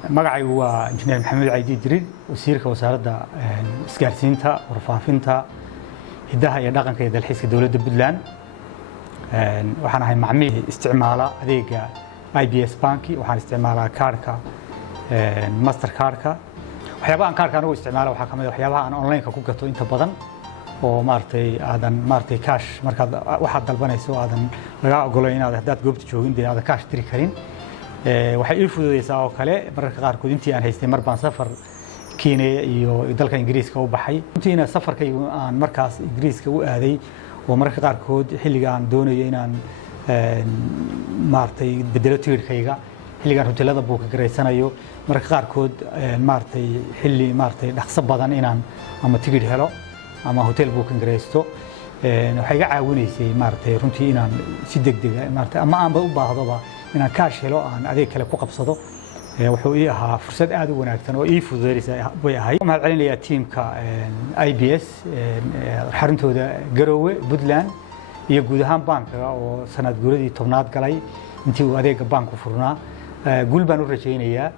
magacaygu waa injineer maxamed caydi dirin wasiirka wasaaradda isgaarsiinta warfaafinta hidaha iyo dhaqanka ee dalxiiska dawladda Puntland waxaan ahay macmiil isticmaala adeega IBS Banki waxaan isticmaalaa kaarka master kaarka waxyaabaha aan kaarka anigu isticmaalo waxa kamid ah waxyaabaha aan online ka ku gato inta badan oo maartay cash markaad waxaad dalbanayso aadan laga ogolayn inaad hadaad goobta joogin aadan cash diri karin waxay ii fududeysaa oo kale mararka qaarkood intii aan haystay mar baan safar Kenya iyo dalka Ingiriiska u baxay intiina safarkaygu aan markaas Ingiriiska u aaday oo mararka qaarkood xilliga aan doonayo inaan maartay bedelo tigidhkayga xilligan hoteelada buu ka gareysanayo mararka qaarkood xilli dhaqso badan inaan ama tigidh helo ama hotel buu ka gareysto waxay iga caawinaysay runtii inaan si degdeg ah ama aan u baahdoba inaan kaash helo aan adeeg kale ku qabsado wuxuu ii ahaa fursad aad u wanaagsan oo ii fududeysay way ahay waxaan celinayaa teamka IBS xaruntooda Garowe Puntland iyo guud ahaan bankiga oo sanad guuradii 10aad galay intii uu adeega banku furnaa guul baan u rajaynayaa